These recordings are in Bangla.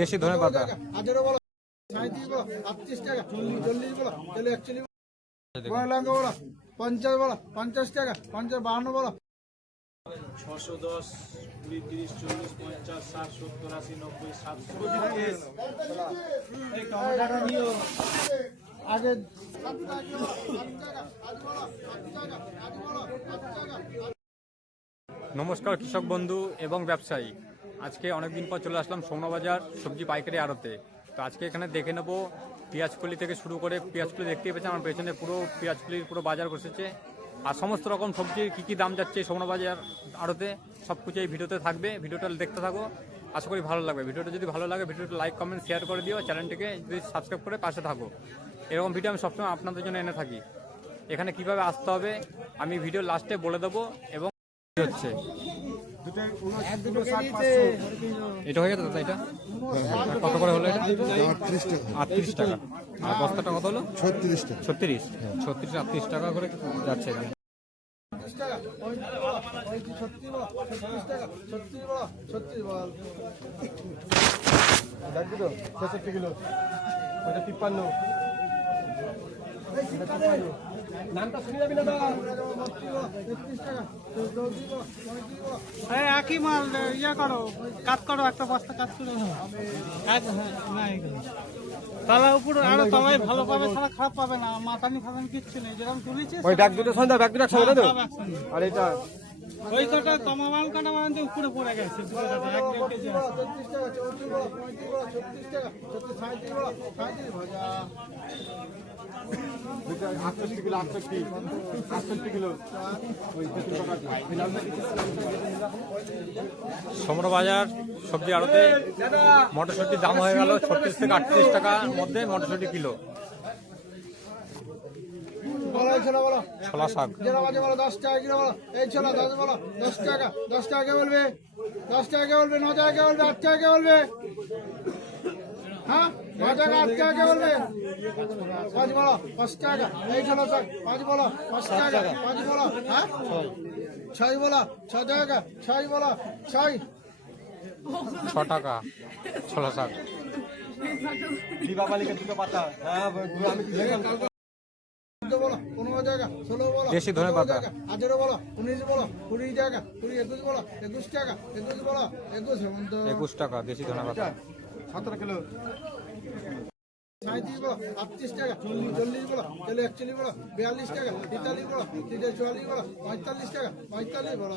দেশি ধনে পাতা 37 বলো 38 টাকা 40 বলো তাহলে 41 লঙ্কা বলো 50 বলো 50 টাকা 52 বলো 610 20 30 40 50 60 70 80 90 700 আগে নমস্কার কৃষক বন্ধু এবং ব্যবসায়ী। আজকে অনেকদিন পর চলে আসলাম সোমনাবাজার সবজি পাইকারি আড়তে। তো আজকে এখানে দেখে নেব পেঁয়াজকলি থেকে শুরু করে পেঁয়াজকলি দেখতেই পেয়েছেন আমার পেছনে পুরো পেঁয়াজকলির পুরো বাজার বসেছে। আর সমস্ত রকম সবজির কী কী দাম যাচ্ছে সোমনাবাজার আড়তে সব কিছু এই ভিডিওতে থাকবে। ভিডিওটা দেখতে থাকো, আশা করি ভালো লাগবে। ভিডিওটা যদি ভালো লাগে ভিডিওটা লাইক কমেন্ট শেয়ার করে দিও, চ্যানেলটিকে যদি সাবস্ক্রাইব করে পাশে থাকো। এরকম ভিডিও আমি সবসময় আপনাদের জন্য এনে থাকি। এখানে কিভাবে আসতে হবে আমি ভিডিও লাস্টে বলে দেবো। এবং হচ্ছে এটা হয়ে গেছে দাদা, এটা কত করে হলো? এটা 38 টাকা। আর বস্তাটা কত হলো? 36 টাকা। 36 38 টাকা করে যাচ্ছে এখানে। একই মাল ইয়ে করো, কাজ করো, একটা বস্তা কাজ করো। তাহলে উপরে আরো তলায় ভালো পাবে, ছাড়া খারাপ পাবে না। মাথানি ফাতানি কিচ্ছু নেই, যেরকম তুলেছে ওই ব্যাগ দুটো সন্ধ্যা ব্যাগ দুটো একসাথে দাও। আর এটা ওই কটা কমা মাল কাটা মানে উপরে পড়ে গেছে। 1.5 কেজি সোমনাবাজার সবজি আড়তে মটরশুটির দাম হয়ে গেল 36 থেকে 38 টাকার মধ্যে মটরশুটি কিলো। ছোলা শাক 10 টাকা কিলো বলো। এই ছোলা 10 বলো 10 টাকা 10 টাকা বলবে 10 টাকা বলবে 9 টাকা বলবে 8 টাকা বলবে। হ্যাঁ 9 টাকা 8 টাকা বলবে। 5 বলো 5 টাকা। এই ছোলা শাক 5 বলো 5 টাকা 5 বলো। হ্যাঁ 6 বলো 6 টাকা 6 বলো 6 টাকা ছোলা শাক। বলো 15 টাকা 16 বলো দেশি ধনে পাতা 18 বলো 19 বলো 20 টাকা 21 বলো 21 টাকা 21 বলো 21 টাকা দেশি ধনে পাতা। 17 কিলো 37 বলো 38 টাকা 40 বলো তাহলে 41 বলো 42 টাকা 43 বলো 44 বলো 45 টাকা 45 বলো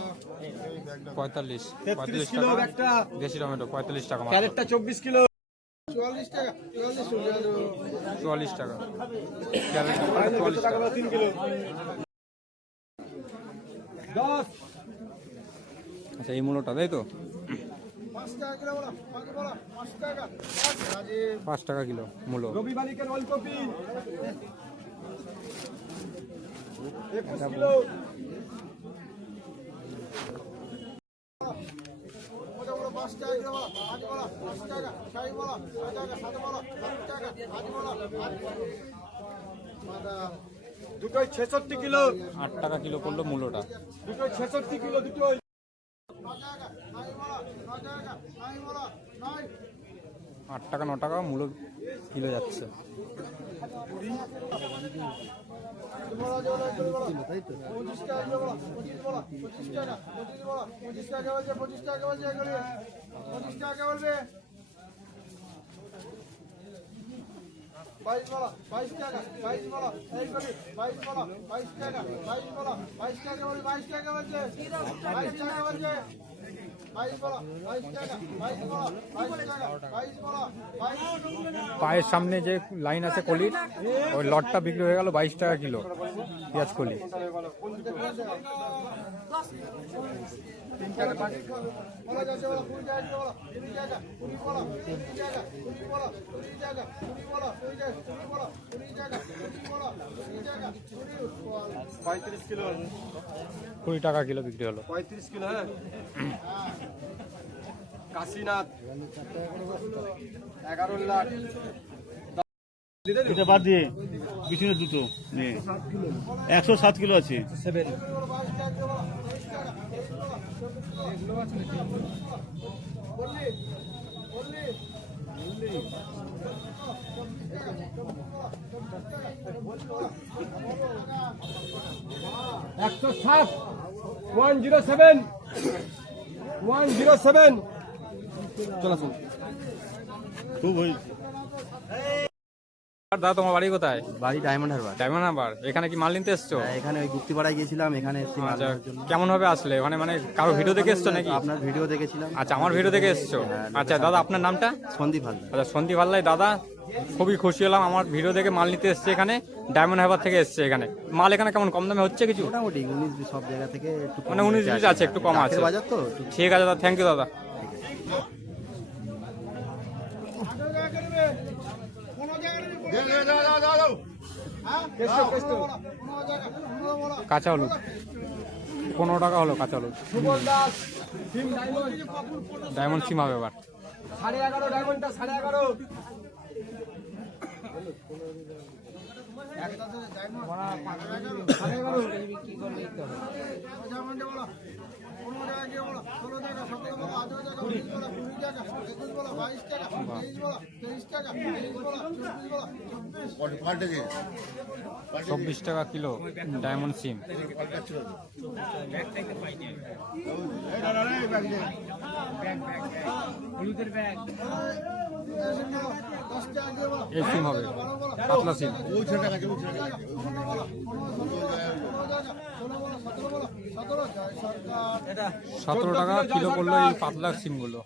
45 কিলো একটা দেশি টমেটো 45 টাকা। ক্যারেটটা 24 কিলো 44 টাকা 44 টাকা ক্যারেট 44 টাকা 3 কিলো 10। আচ্ছা এই মূলটা তাই তো 5 টাকা কিলো বলো 5 বলো 5 টাকা 5 টাকা কিলো মূলো। রবি বালিকের ওলকপি 21 কিলো 5 টাকা কিলো বলো 5 বলো 5 টাকা 6 বলো 6 টাকা 7 বলো 7 টাকা 8 বলো 8 দুটোই 66 কিলো 8 টাকা কিলো পড়লো মূলোটা। দুটোই 66 কিলো দুটোই 8 টাকা 9 টাকা মূলো কিলো যাচ্ছে। 25 টাকা কিলো বলো 25 বলো 25 টাকা 25 বলো 25 টাকা বলছে 25 টাকা বলছে 25 টাকা বলবে 22 বলো 22 টাকা 22 বলো এই করে 22 বলো 22 টাকা 22 বলো 22 টাকা বলে 22 টাকা বলছে 22 টাকা বলছে 22 বলো 22 টাকা 22 বলো 22 টাকা 22 বলো 22 পায়ের সামনে যে লাইন আছে কলির, ওই লটটা বিক্রি হয়ে গেল 22 টাকা কিলো পেঁয়াজ কলি। বলো যাচ্ছে বলো 20 টাকা বলো 20 টাকা 20 বলো 20 টাকা 20 বলো 20 টাকা 20 বলো 20 বলো 20 টাকা 20 বলো 20 টাকা 35 কিলো 20 টাকা কিলো বিক্রি হলো। 35 কিলো হ্যাঁ কাশীনাথ 11 লাখ এটা বাদ দিয়ে পিছনে দুটো নিয়ে 107 কিলো আছে। খুব হয়েছে। আর দাদা তোমার বাড়ি কোথায়? বাড়ি ডায়মন্ড হারবার। ডায়মন্ড হারবার। এখানে কি মাল নিতে এসছো? এখানে ওই গুপ্তিপাড়ায় গিয়েছিলাম, এখানে এসেছি মাল আচ্ছা, নেওয়ার জন্য। কেমন ভাবে আসলে? ওখানে মানে কারো ভিডিও দেখে এসছো নাকি? আপনার ভিডিও দেখেছিলাম। আচ্ছা, আমার ভিডিও দেখে এসছো। আচ্ছা দাদা, আপনার নামটা? সন্দীপ হালদার। আচ্ছা, সন্দীপ হাল্লাই। দাদা খুবই খুশি হলাম, আমার ভিডিও দেখে মাল নিতে এসছে এখানে, ডায়মন্ড হারবার থেকে এসছে এখানে। মাল এখানে কেমন কম দামে হচ্ছে কিছু? মোটামুটি 19-20 সব জায়গা থেকে একটু কম মানে 19-20 আছে, একটু কম আছে। ডাকের বাজার তো একটু ঠিক আছে দাদা, থ্যাংক ইউ দাদা। কাঁচা হলুদ 15 টাকা হলো কাঁচা হলুদ। ডায়মন্ড সিম হবে এবার। 11.5 ডায়মন্ডটা 11.5 24 টাকা কিলো ডায়মন্ড সিম। এই সিম হবে পাতলা সিম। 17 টাকা কিলো করলো এই পাতলা সিম গুলো।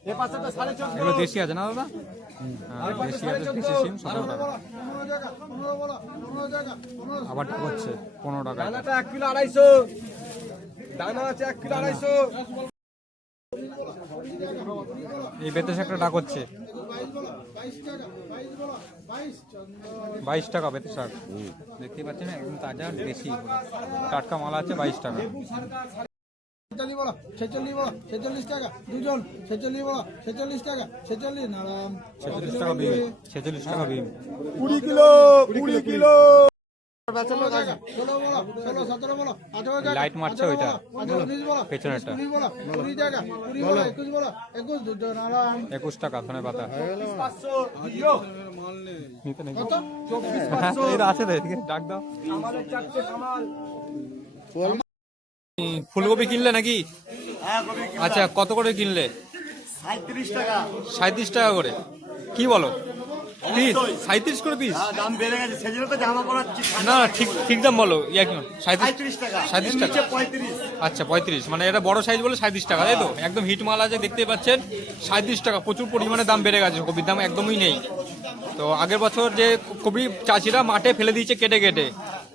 এগুলো দেশি আছে না দাদা? হ্যাঁ, দেশি আছে, দেশি সিম 17 টাকা। আবার হচ্ছে 15 টাকা। 1 কিলো 250 দানা আছে 1 কিলো 250 এই বেতে শাকটা ডাক হচ্ছে 22 টাকা বেতে শাক। দেখতেই পাচ্ছেন একদম তাজা দেশি টাটকা মাল আছে 22 টাকা। 46 বলো 46 বলো 46 টাকা দুজন 46 বলো 46 টাকা 46 নারাম 46 টাকা বিম, 46 টাকা বিম। 20 কিলো 20 কিলো 16 টাকা 16 বলো 16 17 বলো 18 টাকা লাইট মারছে ওইটা 18 19 বলো পেছনেরটা। 20 বলো 20 টাকা 20 বলো 21 বলো 21 দুটো নারাম 21 টাকা ধনে পাতা। 500 দিও নিতে নাকি? কত এটা আছে রে, এদিকে ডাক দাও। আমাদের চারটে কামাল ফুলকপি কিনলে নাকি? আচ্ছা, কত করে কিনলে? 37 টাকা 37 টাকা করে। কি বলো, পিস 37 করে পিস? দাম বেড়ে গেছে, সেজন্য তো জামা পড়াচ্ছি। না ঠিক ঠিক দাম বলো। 37 টাকা 37 টাকা। 35 আচ্ছা 35, মানে এটা বড় সাইজ বলে 37 টাকা, তাই তো? একদম হিট মাল আছে, দেখতেই পাচ্ছেন 37 টাকা। প্রচুর পরিমাণে দাম বেড়ে গেছে, কপির দাম একদমই নেই। তো আগের বছর যে কপি চাষিরা মাঠে ফেলে দিয়েছে কেটে কেটে,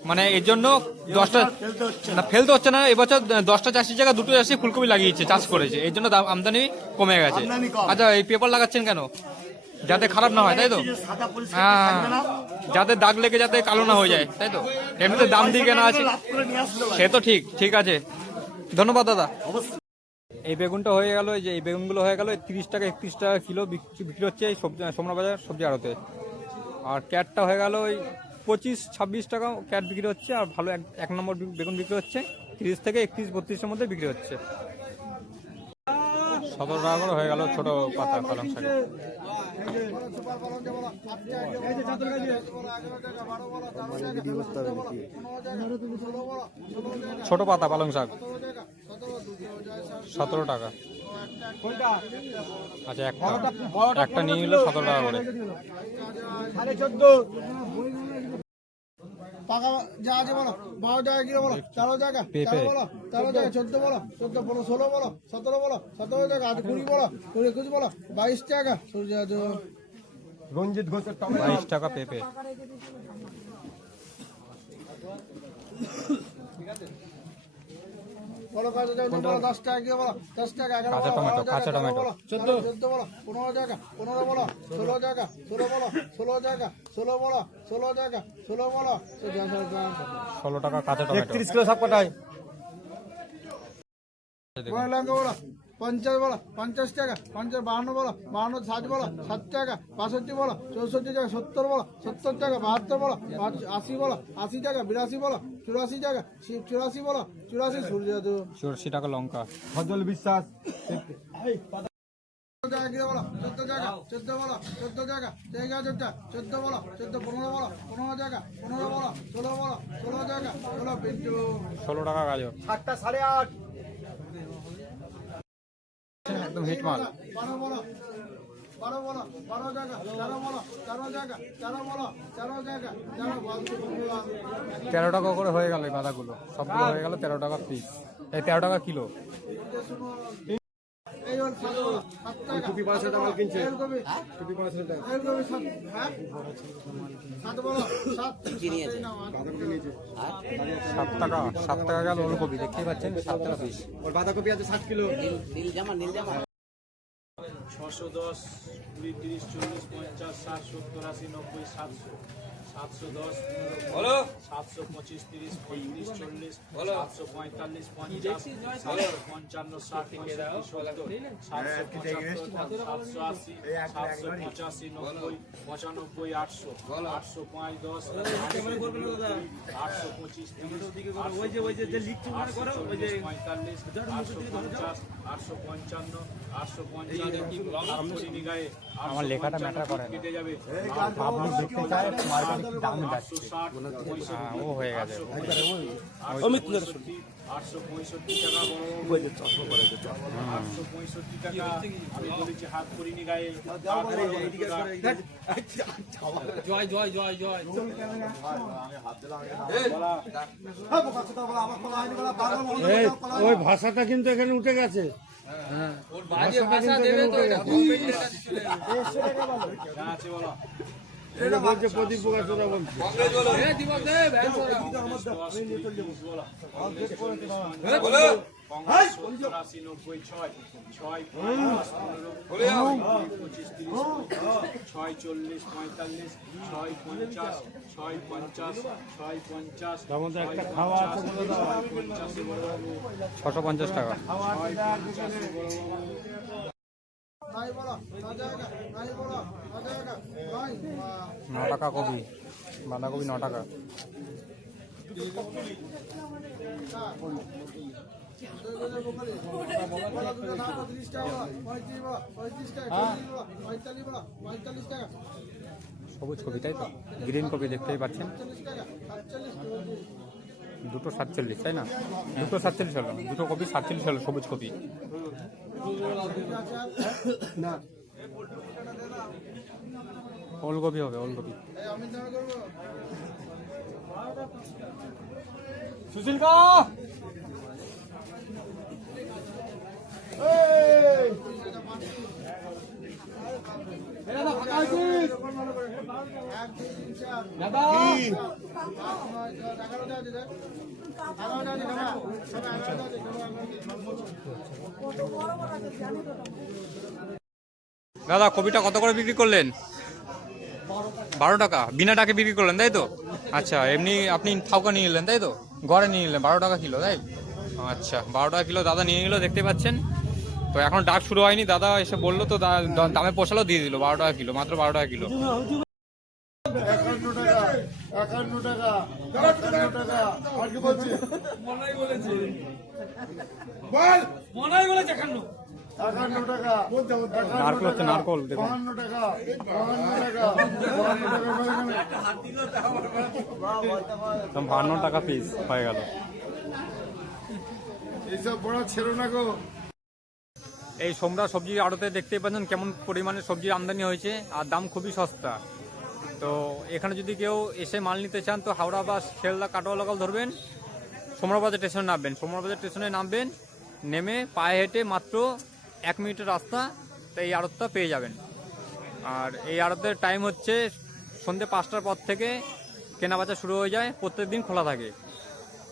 মানে এর জন্য 10টা না ফেলতে হচ্ছে না, এবছর 10টা চাষির জায়গায় 2টো চাষি ফুলকপি লাগিয়েছে, চাষ করেছে, এর জন্য দাম আমদানি কমে গেছে। আমদানি কম। আচ্ছা, এই পেপার লাগাচ্ছেন কেন? যাতে খারাপ না হয়, তাই তো? সাদা পরিষ্কার হ্যাঁ, থাকবে না, যাতে দাগ লেগে যাতে কালো না হয়ে যায়, তাই তো? এমনিতে দাম দিয়ে কেনা আছে, লাভ করে নিয়ে আসতে পারে। সে তো ঠিক। ঠিক আছে, ধন্যবাদ দাদা। এই বেগুনটা হয়ে গেল, এই যে এই বেগুনগুলো হয়ে গেল 30 টাকা 31 টাকা কিলো বিক্রি হচ্ছে এই সবজি সোমনা বাজার সবজি আড়তে। আর ক্যাটটা হয়ে গেল ওই 25-26 টাকা ক্যাট বিক্রি হচ্ছে। আর ভালো এক নম্বর বেগুন বিক্রি হচ্ছে 30 থেকে 31-32-এর মধ্যে বিক্রি হচ্ছে। 17 টাকা করে হয়ে গেল ছোট পাতা পালং শাকের। ছোট পাতা পালং শাক 17 টাকা। আচ্ছা, একটা নিয়ে নিল 17 টাকা করে। 14.5 পাকা যা আছে বলো 12 টাকা কিলো বলো 13 টাকা 13 বলো 13 টাকা 14 বলো 14 15 16 বলো 17 বলো 17 টাকা 20 বলো 21 বলো 22 টাকা সূর্য রঞ্জিত ঘোষের 22 টাকা পেঁপে। বলো কাঁচা টমেটো বলো 10 টাকা কিলো বলো 10 টাকা 11 কাঁচা টমেটো, কাঁচা টমেটো। 14 বলো 15 টাকা 15 বলো 16 টাকা 16 বলো 16 টাকা 16 বলো 16 টাকা 16 বলো 16 টাকা কাঁচা টমেটো। 31 কিলো সব কটাই বলো লঙ্কা বলো 50 বলো 50 টাকা 50 52 বলো 52 60 বলো 60 টাকা 65 বলো 64 টাকা 70 বলো 70 টাকা 72 বলো 80 বলো 80 টাকা 82 বলো 84 টাকা 84 বলো 84 সূর্য 84 টাকা লঙ্কা। ফজল বিশ্বাস 14 টাকা কিলো বলো 14 টাকা 14 বলো 14 টাকা 14 বলো 14 15 বলো 15 টাকা 15 বলো 16 বলো 16 টাকা 16 পিন্টু 16 টাকা গাজর। 8টা 8.5 একদম হিট মাল। 12 বলো 12 বলো 12 টাকা 13 বলো 13 টাকা 13 বলো 13 টাকা 13 বলো 13 টাকা করে হয়ে গেল এই বাঁধাগুলো, সবগুলো হয়ে গেল 13 টাকা পিস, এই 13 টাকা কিলো। এই হল 7 বলো 7 টাকা কপি 500 টাকা কিনছে কপি কপি 500 টাকা 7 হ্যাঁ 7 বলো 7 7 টাকা, 7 টাকা গেল ওলকপি, দেখতেই পাচ্ছেন 7 টাকা পিস। ওর বাঁধাকপি আছে 60 কিলো 610 20 30 40 50 60 70 80 90 700 710 বলো 725 30 35 40 745 50 755 60 65 780 785 90 95 800 805 10 825 আমার লেখাটা ম্যাটার করে না, পাবলিক দেখতে চায় মার্কেটে কি দামে যাচ্ছে। হ্যাঁ, ও হয়ে গেছে। 865 টাকা 865 টাকা আমি বলেছি হাত করিনি গায়ে। জয় জয় জয় জয় ওই ভাষাটা কিন্তু এখানে উঠে গেছে। আছে বলো বলছে প্রদীপ প্রকাশরা বলছে কংগ্রেস 80 90 6 6 25 30 6 40 45 6 50 6 50 6 50 আমাদের একটা খাওয়া আছে বলে দাও। 650 টাকা। নাই বলো 9 টাকা নাই বলো 9 টাকা নাই 9 টাকা কপি, বাঁধাকপি 9 টাকা। সবুজ কপি তাই তো, গ্রিন কপি দেখতেই পাচ্ছেন, দুটো 47 তাই না, দুটো 47 হলো, দুটো কপি 47 হলো সবুজ কপি। ওলকপি হবে, ওলকপি। সুশীল কা দাদা কপিটা কত করে বিক্রি করলেন? 12 টাকা, বিনা টাকা বিক্রি করলেন তাই তো? আচ্ছা, এমনি আপনি থাউকা নিয়ে নিলেন তাই তো, গড়ে নিয়ে নিলেন 12 টাকা কিলো তাই? আচ্ছা, 12 টাকা কিলো দাদা নিয়ে নিল, দেখতে পাচ্ছেন। তো এখন ডাক শুরু হয়নি, দাদা এসে বললো তো দামে পোষালো, দিয়ে দিল 12 টাকা কিলো, মাত্র 12 টাকা কিলো। 51 টাকা 51 টাকা 51 টাকা আর কি বলছি মনাই বলেছে বল মনাই বলেছে 51 টাকা নারকল হচ্ছে, নারকল দেখুন 52 টাকা 52 টাকা 52 টাকা পিস হয়ে গেল। এইসব বড় ছেড়ো না গো। এই সোমরা সবজি আড়তে দেখতেই পাচ্ছেন কেমন পরিমাণে সবজির আমদানি হয়েছে, আর দাম খুবই সস্তা। তো এখানে যদি কেউ এসে মাল নিতে চান তো হাওড়া বা শিয়ালদা কাটোয়া লোকাল ধরবেন, সোমরাবাজার স্টেশনে নামবেন। সোমরাবাজার স্টেশনে নামবেন, নেমে পায়ে হেঁটে মাত্র 1 মিনিটের রাস্তা, তো এই আড়তটা পেয়ে যাবেন। আর এই আড়তের টাইম হচ্ছে সন্ধ্যে 5টার পর থেকে কেনাবেচা শুরু হয়ে যায়, প্রত্যেক দিন খোলা থাকে।